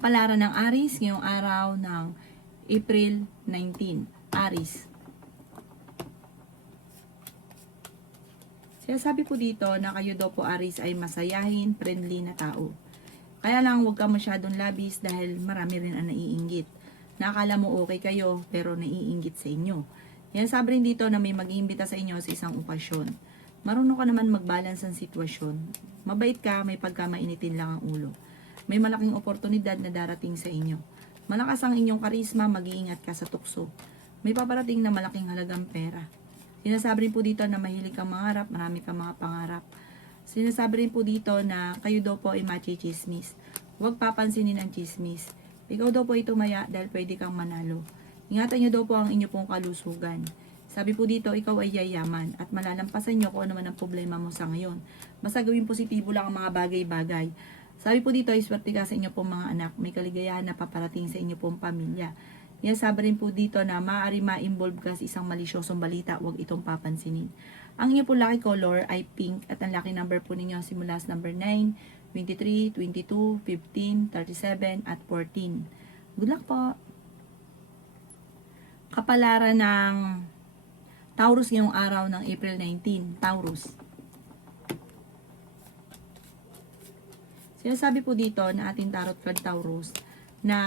Kapalaran ng Aries ngayong araw ng April 19. Aries. Sinasabi po dito na kayo daw po Aries ay masayahin, friendly na tao. Kaya lang huwag ka masyadong labis dahil marami rin ang naiinggit. Nakakala mo okay kayo pero naiinggit sa inyo. Yan sabi rin dito na may mag-iimbita sa inyo sa isang okasyon. Marunong ka naman mag-balance ang sitwasyon. Mabait ka, may pagkamainitin lang ang ulo. May malaking oportunidad na darating sa inyo. Malakas ang inyong karisma, mag-iingat ka sa tukso. May paparating na malaking halagang pera. Sinasabi rin po dito na mahilig kang mangarap, marami kang mga pangarap. Sinasabi rin po dito na kayo daw po ay machi-chismis. Huwag papansinin ang chismis. Ikaw daw po ay tumaya dahil pwede kang manalo. Ingatan nyo daw po ang inyo pong kalusugan. Sabi po dito, ikaw ay yayaman at malalampasan nyo kung ano man ang problema mo sa ngayon. Basta gawin positibo lang ang mga bagay-bagay. Sabi po dito, iswerte ka sa inyo pong mga anak. May kaligayahan na paparating sa inyo pong pamilya. Yan sabi rin po dito na maaari ma-involve ka sa isang malisyosong balita, huwag itong papansinin. Ang inyo po lucky color ay pink at ang lucky number po ninyo simula sa number 9, 23, 22, 15, 37 at 14. Good luck po! Kapalaran ng Taurus ngayong araw ng April 19. Taurus. Sinasabi po dito na ating tarot card Taurus na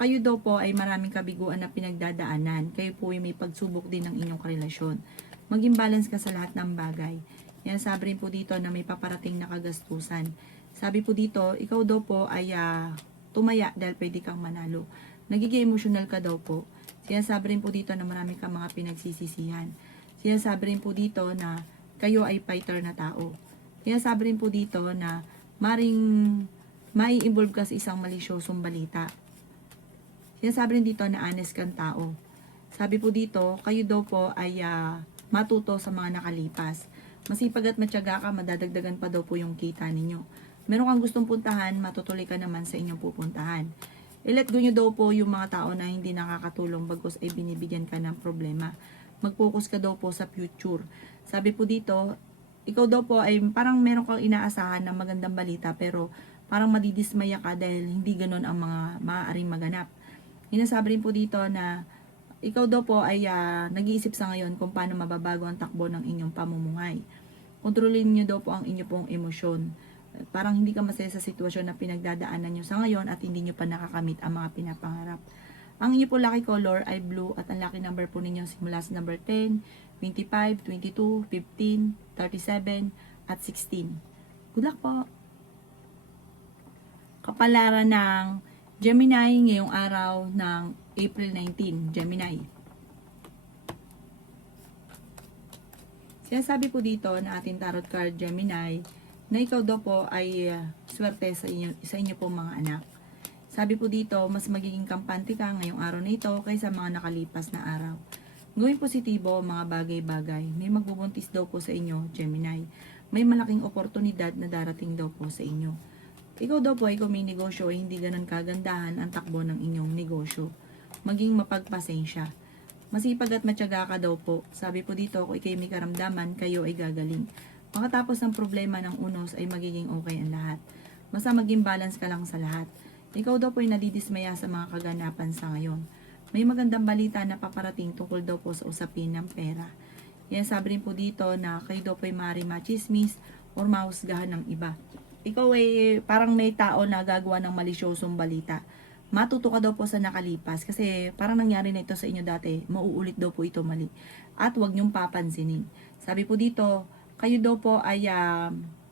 kayo daw po ay maraming kabiguan na pinagdadaanan. Kayo po ay may pagsubok din ng inyong karelasyon. Maging balance ka sa lahat ng bagay. Yan sabi rin po dito na may paparating na kagastusan. Sabi po dito, ikaw daw po ay tumaya dahil pwede kang manalo. Nagiging emotional ka daw po. Sinasabi rin po dito na marami kang mga pinagsisisihan. Sinasabi rin po dito na kayo ay fighter na tao. Sinasabi rin po dito na maring mai-involve ka sa isang malisyosong balita. Sinasabi rin dito na honest kang tao. Sabi po dito, kayo daw po ay matuto sa mga nakalipas. Masipag at matyaga ka, madadagdagan pa daw po yung kita ninyo. Meron kang gustong puntahan, matutuloy ka naman sa inyong pupuntahan. I-let go nyo daw po yung mga tao na hindi nakakatulong bagkus ay binibigyan ka ng problema. Mag-focus ka daw po sa future. Sabi po dito, ikaw daw po ay parang meron kang inaasahan ng magandang balita pero parang madidismaya ka dahil hindi ganun ang mga maaaring maganap. Hinasabi rin po dito na ikaw daw po ay nag-iisip sa ngayon kung paano mababago ang takbo ng inyong pamumuhay. Kontrolin nyo daw po ang inyong pong emosyon. Parang hindi ka masaya sa sitwasyon na pinagdadaanan nyo sa ngayon at hindi nyo pa nakakamit ang mga pinapangarap. Ang inyo po lucky color ay blue at ang lucky number po ninyo simula sa number 10, 25, 22, 15, 37, at 16. Good luck po! Kapalaran ng Gemini ngayong araw ng April 19. Gemini. Sinasabi po dito na ating tarot card Gemini na ikaw daw po ay swerte sa inyo po mga anak. Sabi po dito, mas magiging kampante ka ngayong araw na ito kaysa mga nakalipas na araw. Gawin positibo mga bagay-bagay. May magbubuntis daw po sa inyo, Gemini. May malaking oportunidad na darating daw po sa inyo. Ikaw daw po ay kung may negosyo ay hindi ganun kagandahan ang takbo ng inyong negosyo. Maging mapagpasensya. Masipag at matyaga ka daw po. Sabi po dito, kung ikay may karamdaman, kayo ay gagaling. Makatapos ng problema ng unos ay magiging okay ang lahat. Basta maging balance ka lang sa lahat. Ikaw daw po ay nadidismaya sa mga kaganapan sa ngayon. May magandang balita na paparating tungkol daw po sa usapin ng pera. Yan sabi rin po dito na kayo daw po ay maaaring machismis o mahusgahan ng iba. Ikaw ay parang may tao na gagawa ng malisyosong balita. Matuto ka daw po sa nakalipas kasi parang nangyari na ito sa inyo dati. Mauulit daw po ito mali. At huwag niyong papansinin. Sabi po dito, kayo daw po ay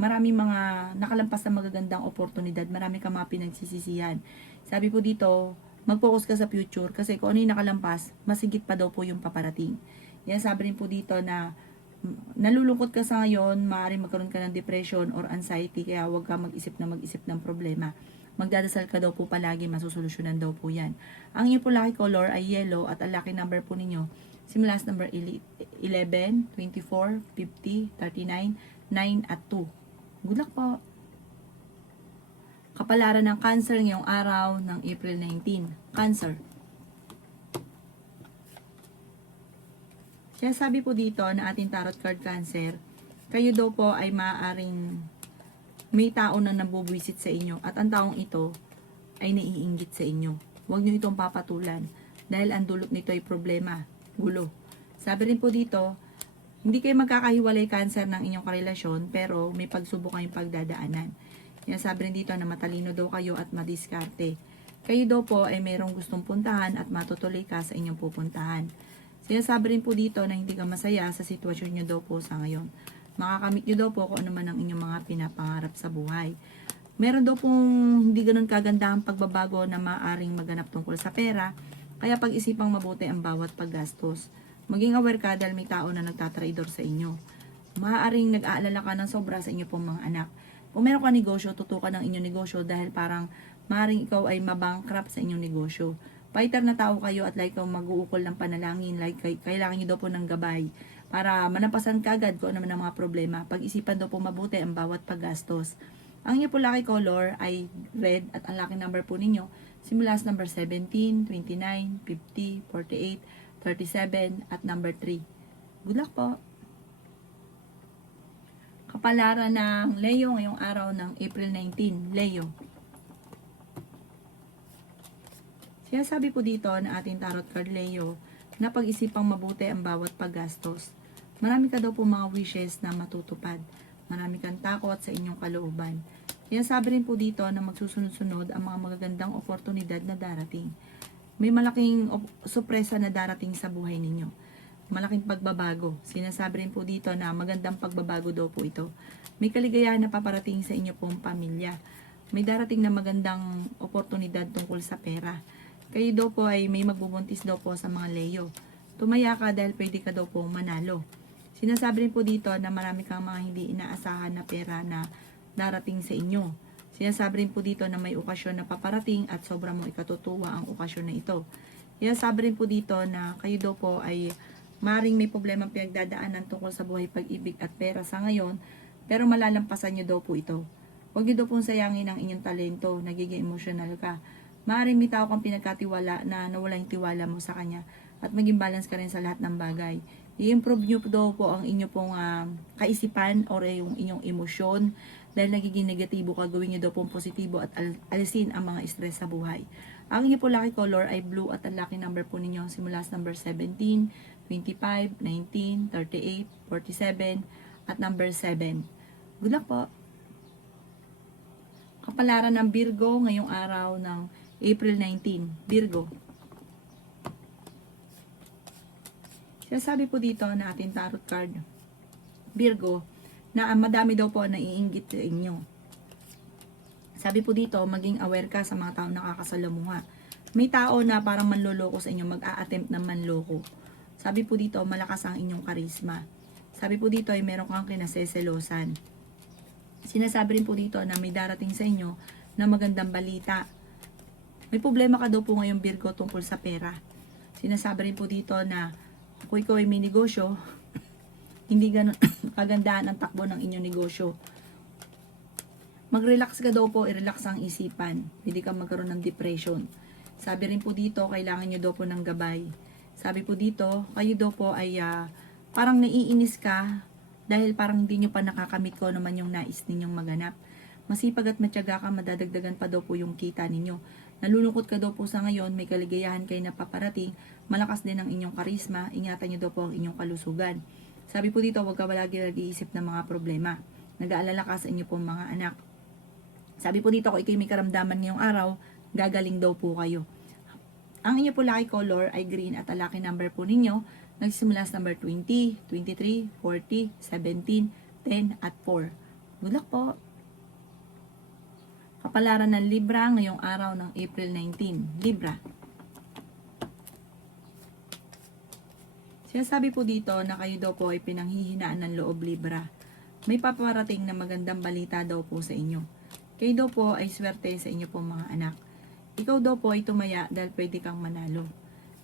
marami mga nakalampas na magagandang oportunidad. Marami ka mga pinagsisisihan. Sabi po dito, mag-focus ka sa future kasi kung ano yung nakalampas, masigit pa daw po yung paparating. Yan sabi rin po dito na nalulungkot ka sa ngayon, maaaring magkaroon ka ng depression or anxiety kaya huwag ka mag-isip ng problema. Magdadasal ka daw po palagi, masusolusyonan daw po yan. Ang inyo po lucky color ay yellow at ang lucky number po ninyo simula sa number 11, 24, 50, 39, 9 at 2. Good luck po! Kapalaran ng Cancer ngayong araw ng April 19. Cancer. Kaya sabi po dito na ating tarot card Cancer, kayo daw po ay maaaring may tao na nabubwisit sa inyo at ang taong ito ay naiinggit sa inyo. Huwag nyo itong papatulan dahil ang dulot nito ay problema, gulo. Sabi rin po dito, hindi kayo magkakahiwalay cancer ng inyong karelasyon pero may pagsubok kayong pagdadaanan. Yan sabi rin dito na matalino daw kayo at madiskarte. Kayo daw po ay mayroong gustong puntahan at matutuloy ka sa inyong pupuntahan. Sinasabi rin po dito na hindi ka masaya sa sitwasyon nyo daw po sa ngayon. Makakamit nyo daw po kung ano man ang inyong mga pinapangarap sa buhay. Meron daw pong hindi ganun kagandahang pagbabago na maaaring maganap tungkol sa pera, kaya pag-isipang mabuti ang bawat paggastos. Maging aware ka dahil may tao na nagtatraidor sa inyo. Maaaring nag-aalala ka ng sobra sa inyo pong mga anak. Kung meron ka negosyo, tutukan ng inyong negosyo dahil parang maaaring ikaw ay mabankrupt sa inyong negosyo. Fighter na tao kayo at like kang mag-uukol ng panalangin, like kailangan nyo daw po ng gabay para manapasan kagad kung ano man ang mga problema. Pag-isipan daw po mabuti ang bawat paggastos. Ang inyo po lucky color ay red at ang lucky number po ninyo simula sa number 17, 29, 50, 48, 37 at number 3. Good luck po! Kapalaran ng Leo ngayong araw ng April 19. Leo. Sinasabi po dito na ating tarot card Leo na pag-isipang mabuti ang bawat paggastos. Marami ka daw po mga wishes na matutupad. Marami kang takot sa inyong kalooban. Sinasabi rin po dito na magsusunod-sunod ang mga magagandang oportunidad na darating. May malaking sorpresa na darating sa buhay ninyo. Malaking pagbabago. Sinasabi rin po dito na magandang pagbabago daw po ito. May kaligayahan na paparating sa inyo pong pamilya. May darating na magandang oportunidad tungkol sa pera. Kayo daw po ay may magbubuntis daw po sa mga Leo. Tumaya ka dahil pwede ka daw po manalo. Sinasabi rin po dito na marami kang mga hindi inaasahan na pera na darating sa inyo. Sinasabi rin po dito na may okasyon na paparating at sobrang mong ikatutuwa ang okasyon na ito. Sinasabi rin po dito na kayo daw po ay maring may problema pinagdadaanan tungkol sa buhay, pag-ibig at pera sa ngayon, pero malalampasan nyo daw po ito. Huwag nyo daw pong sayangin ang inyong talento, nagiging emotional ka. Maring may tao kang pinagkatiwala na nawala yung tiwala mo sa kanya at maging balance ka rin sa lahat ng bagay. I-improve nyo daw po ang inyong pong kaisipan or yung inyong emosyon dahil nagiging negatibo ka, gawin nyo daw pong positibo at alisin ang mga stress sa buhay. Ang inyong po lucky color ay blue at ang lucky number po ninyo simula sa number 17, 25, 19, 38, 47 at number 7. Good luck po! Kapalaran ng Virgo ngayong araw ng April 19. Virgo. Sinasabi po dito na ating tarot card Virgo na madami daw po na iinggit sa inyo. Sabi po dito, maging aware ka sa mga taong nakakasalamuha. May tao na parang manloloko sa inyo, mag-a-attempt na manloko. Sabi po dito, malakas ang inyong karisma. Sabi po dito ay meron kang kinaseselosan. Sinasabi rin po dito na may darating sa inyo na magandang balita. May problema ka daw po ngayong Virgo tungkol sa pera. Sinasabi rin po dito na kung ikaw ay may negosyo, hindi ganun kagandahan ang takbo ng inyong negosyo. Mag-relax ka daw po, i-relax ang isipan. Pwede kang magkaroon ng depression. Sabi rin po dito, kailangan nyo daw po ng gabay. Sabi po dito, kayo daw po ay parang naiinis ka dahil parang hindi nyo pa nakakamit ko naman yung nais ninyong maganap. Masipag at matyaga ka, madadagdagan pa daw po yung kita ninyo. Nalulungkot ka daw po sa ngayon, may kaligayahan kayo na paparating, malakas din ang inyong karisma, ingatan nyo daw po ang inyong kalusugan. Sabi po dito, huwag ka palagi nag-iisip ng mga problema. Nag-aalala ka sa inyo pong mga anak. Sabi po dito, kung ikay may karamdaman ngayong araw, gagaling daw po kayo. Ang inyo po lucky color ay green at ang lucky number po ninyo, nagsisimula sa number 20, 23, 40, 17, 10 at 4. Good luck po! Kapalaran ng Libra ngayong araw ng April 19. Libra. Sinasabi po dito na kayo daw po ay pinanghihinaan ng loob Libra. May paparating na magandang balita daw po sa inyo. Kayo daw po ay swerte sa inyo pong mga anak. Ikaw daw po ay tumaya dahil pwede kang manalo.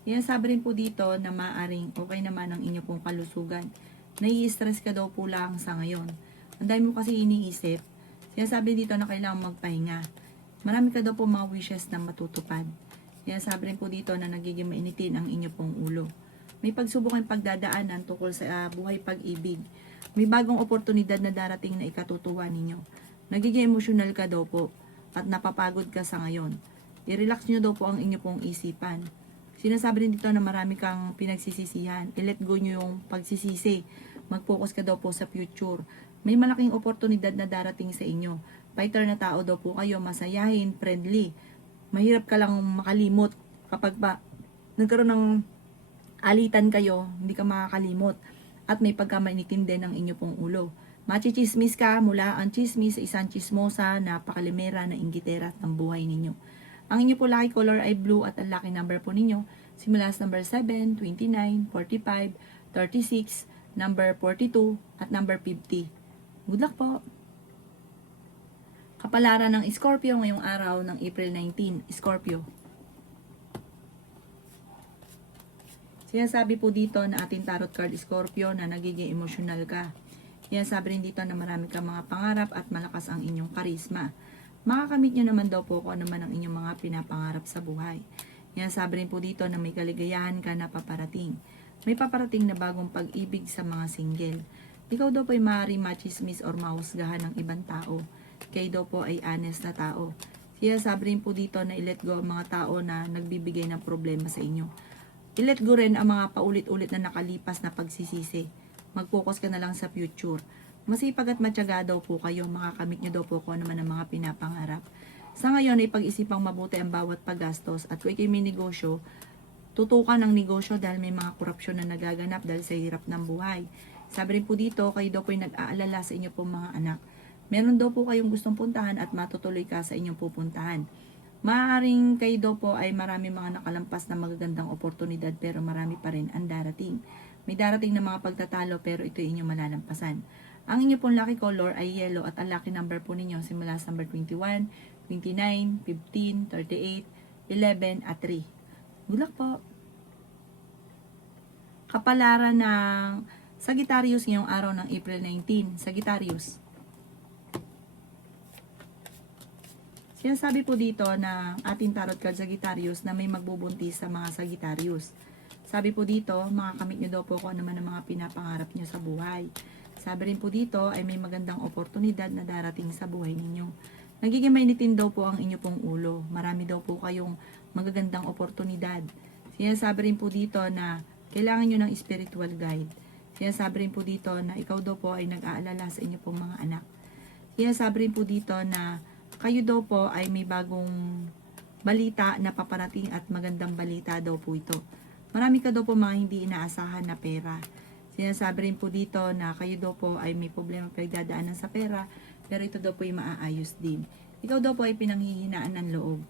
Sinasabi rin po dito na maaring okay naman ang inyo pong kalusugan. Nai-stress ka daw po lang sa ngayon. Ang dami mo kasi iniisip. Sinasabi dito na kailangan magpahinga. Marami ka daw po mga wishes na matutupad. Sinasabi rin po dito na nagiging mainitin ang inyo pong ulo. May pagsubok ang pagdadaanan tungkol sa buhay pag-ibig. May bagong oportunidad na darating na ikatutuwa ninyo. Nagiging emosyonal ka daw po at napapagod ka sa ngayon. I-relax nyo daw po ang inyo pong isipan. Sinasabi rin dito na marami kang pinagsisisihan. I-let go nyo yung pagsisisi. Mag-focus ka daw po sa future. May malaking oportunidad na darating sa inyo. Fighter na tao daw po kayo, masayahin, friendly. Mahirap ka lang makalimot kapag ba nagkaroon ng alitan kayo, hindi ka makakalimot. At may pagkamainitin din ang inyo pong ulo. Machichismis ka mula ang chismis sa isang chismosa, napakalimera na inggitera ng buhay ninyo. Ang inyo po lucky color ay blue at ang lucky number po ninyo simula sa number 7, 29, 45, 36, number 42 at number 50. Good luck po! Kapalaran ng Scorpio ngayong araw ng April 19. Scorpio. Sinasabi po dito na ating tarot card Scorpio na nagiging emotional ka. Sinasabi rin dito na marami kang mga pangarap at malakas ang inyong karisma. Makakamit nyo naman daw po kung ano man ang inyong mga pinapangarap sa buhay. Sinasabi rin po dito na may kaligayahan ka na paparating. May paparating na bagong pag-ibig sa mga single. Ikaw daw po ay maaaring machismis or mahusgahan ng ibang tao. Kayo daw po ay honest na tao. Sinasabi rin po dito na i-let go ang mga tao na nagbibigay ng problema sa inyo. I-let go rin ang mga paulit-ulit na nakalipas na pagsisisi. Mag-focus ka na lang sa future. Masipag at matyaga daw po kayo, makakamit nyo daw po kung ano man ang mga pinapangarap. Sa ngayon ay pag-isipang mabuti ang bawat paggastos at kung kayo may negosyo, tutukan ang negosyo dahil may mga korupsyon na nagaganap dahil sa hirap ng buhay. Sabi rin po dito, kayo daw po ay nag-aalala sa inyo pong mga anak. Meron daw po kayong gustong puntahan at matutuloy ka sa inyong pupuntahan. Maaaring kayo daw po ay marami mga nakalampas na magagandang oportunidad pero marami pa rin ang darating. May darating na mga pagtatalo pero ito inyong malalampasan. Ang inyo pong lucky color ay yellow at ang lucky number po ninyo simula sa number 21, 29, 15, 38, 11 at 3. Good luck po! Kapalaran ng Sagittarius ngayong araw ng April 19. Sagittarius. Sinasabi po dito na ating tarot card Sagittarius na may magbubuntis sa mga Sagittarius. Sabi po dito, makakamit nyo daw po kung ano man ang mga pinapangarap nyo sa buhay. Sabi rin po dito ay may magandang oportunidad na darating sa buhay ninyo. Nagiging mainitin daw po ang inyo pong ulo. Marami daw po kayong magagandang oportunidad. Sinasabi rin po dito na kailangan nyo ng spiritual guide. Sinasabi rin po dito na ikaw daw po ay nag-aalala sa inyo pong mga anak. Sinasabi rin po dito na kayo daw po ay may bagong balita na paparating at magandang balita daw po ito. Marami ka daw po mga hindi inaasahan na pera. Sinasabi rin po dito na kayo daw po ay may problema pagdadaanan sa pera, pero ito daw po ay maaayos din. Ikaw daw po ay pinanghihinaan ng loob.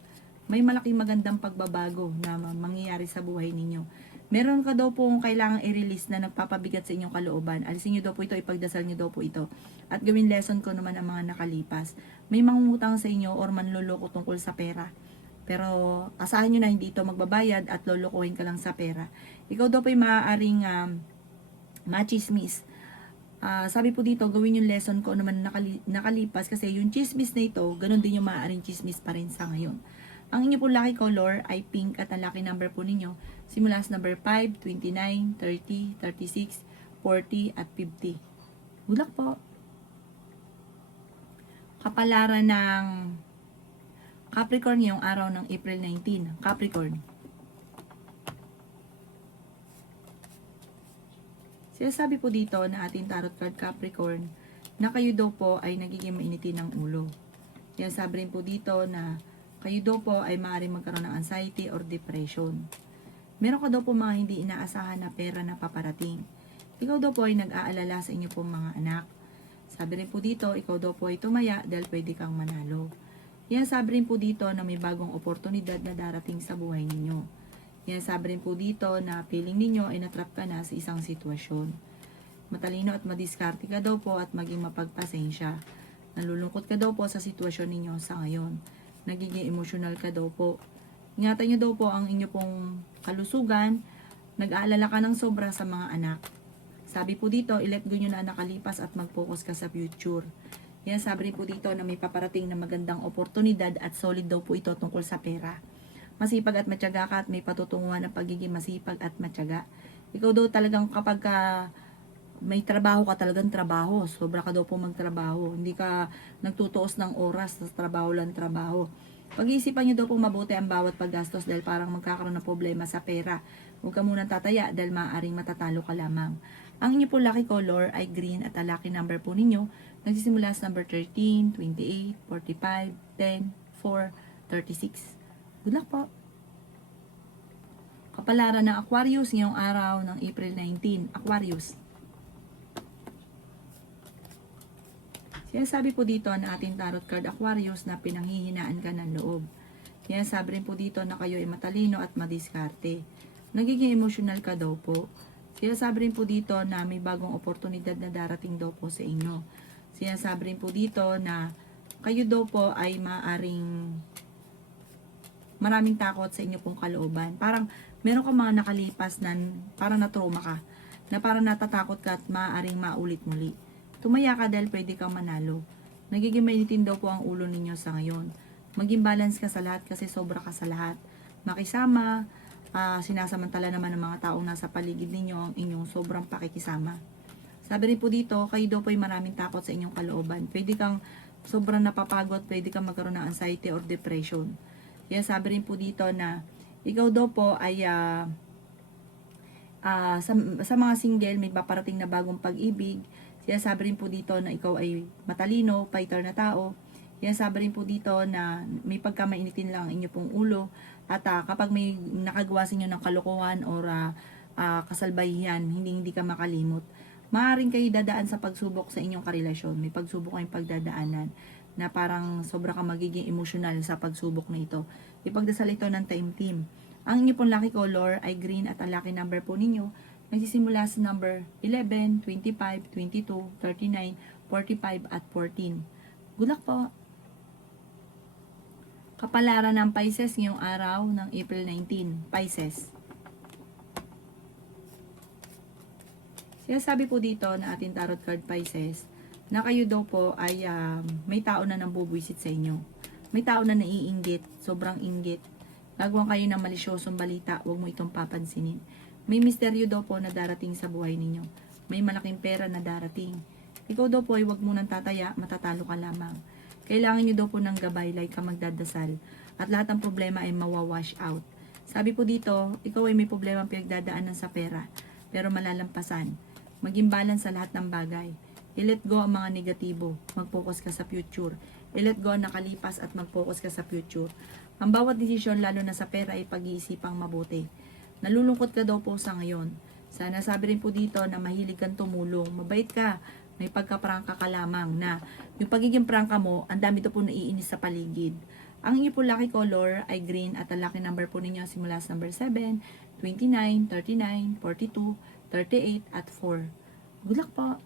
May malaking magandang pagbabago na mangyayari sa buhay ninyo. Meron ka daw po kung kailangang i-release na nagpapabigat sa inyong kalooban. Alisin nyo daw po ito, ipagdasal nyo daw po ito. At gawin lesson ko naman ang mga nakalipas. May mangungutang sa inyo or manluloko tungkol sa pera. Pero asahan nyo na hindi ito magbabayad at lolokohin ka lang sa pera. Ikaw daw po ay maaaring machismis. Sabi po dito, gawin yung lesson ko naman nakalipas kasi yung chismis na ito, ganun din yung maaaring chismis pa rin sa ngayon. Ang inyo po lucky color ay pink at ang lucky number po ninyo simula sa number 5, 29, 30, 36, 40 at 50. Good luck po! Kapalaran ng Capricorn ngayong araw ng April 19. Capricorn. Sinasabi po dito na ating tarot card Capricorn na kayo daw po ay nagiging mainitin ng ulo. Sinasabi rin po dito na kayo daw po ay maaaring magkaroon ng anxiety or depression. Meron ka daw po mga hindi inaasahan na pera na paparating. Ikaw daw po ay nag-aalala sa inyo pong mga anak. Sabi rin po dito, ikaw daw po ay tumaya dahil pwede kang manalo. Yan sabi rin po dito na may bagong oportunidad na darating sa buhay ninyo. Yan sabi rin po dito na feeling ninyo ay natrap ka na sa isang sitwasyon. Matalino at madiskarte ka daw po at maging mapagpasensya. Nalulungkot ka daw po sa sitwasyon ninyo sa ngayon. Nagiging emotional ka daw po. Ingatan nyo daw po ang inyo pong kalusugan. Nag-aalala ka ng sobra sa mga anak. Sabi po dito, i-let go nyo na nakalipas at mag-focus ka sa future. Yan, sabi rin po dito na may paparating na magandang oportunidad at solid daw po ito tungkol sa pera. Masipag at matyaga ka at may patutunguhan ng pagiging masipag at matyaga. Ikaw daw talagang kapag may trabaho ka talagang trabaho. Sobra ka daw po magtrabaho. Hindi ka nagtutuos ng oras sa trabaho lang trabaho. Pag-iisipan nyo daw po mabuti ang bawat paggastos dahil parang magkakaroon ng problema sa pera. Huwag ka munang tataya dahil maaaring matatalo ka lamang. Ang inyo po lucky color ay green at ang lucky number po ninyo nagsisimula sa number 13, 28, 45, 10, 4, 36. Good luck po! Kapalaran ng Aquarius ngayong araw ng April 19. Aquarius. Sinasabi po dito na ating tarot card Aquarius na pinanghihinaan ka ng loob. Sinasabi rin po dito na kayo ay matalino at madiskarte. Nagiging emotional ka daw po. Sinasabi rin po dito na may bagong oportunidad na darating daw po sa inyo. Sinasabi rin po dito na kayo daw po ay maraming takot sa inyo pong kalooban. Parang meron ka mga nakalipas na parang na-trauma ka. Na parang natatakot ka at maaaring maulit muli. Tumaya ka dahil pwede kang manalo. Nagiging mainitin daw po ang ulo ninyo sa ngayon. Maging balance ka sa lahat kasi sobra ka sa lahat. Makisama, sinasamantala naman ng mga taong nasa paligid ninyo ang inyong sobrang pakikisama. Sabi rin po dito, kayo daw po ay maraming takot sa inyong kalooban. Pwede kang sobrang napapagod, pwede kang magkaroon ng anxiety or depression. Kaya sabi rin po dito na ikaw daw po ay sa mga single may paparating na bagong pag-ibig. Sinasabi rin po dito na ikaw ay matalino, fighter na tao. Sinasabi rin po dito na may pagkamainitin lang ang inyo pong ulo. At kapag may nakagawa sa inyo ng kalokohan or kasalbahihan, hindi ka makalimot. Maaaring kayo dadaan sa pagsubok sa inyong karelasyon. May pagsubok kayong pagdadaanan na parang sobra ka magiging emotional sa pagsubok na ito. Ipagdasal ito ng time team. Ang inyo pong lucky color ay green at ang lucky number po ninyo nagsisimula sa number 11, 25, 22, 39, 45 at 14. Good luck po! Kapalaran ng Pisces ngayong araw ng April 19. Pisces. Sinasabi po dito na ating tarot card Pisces na kayo daw po ay may tao na nambubwisit sa inyo. May tao na naiinggit, sobrang inggit. Gagawa kayo ng malisyosong balita, huwag mo itong papansinin. May misteryo daw po na darating sa buhay ninyo. May malaking pera na darating. Ikaw daw po ay huwag munang tataya, matatalo ka lamang. Kailangan nyo daw po ng gabay like ka magdadasal. At lahat ng problema ay mawawash out. Sabi po dito, ikaw ay may problema pinagdadaanan sa pera, pero malalampasan. Maging balance sa lahat ng bagay. I-let go ang mga negatibo. Mag-focus ka sa future. I-let go ang nakalipas at mag-focus ka sa future. Ang bawat desisyon, lalo na sa pera, ay pag-iisipang mabuti. Nalulungkot ka daw po sa ngayon. Sana sabi rin po dito na mahilig kang tumulong. Mabait ka. May pagkaprangka ka lamang na yung pagiging prangka mo, ang dami daw po naiinis sa paligid. Ang inyo po lucky color ay green at ang lucky number po ninyo simula sa number 7, 29, 39, 42, 38 at 4. Good luck po!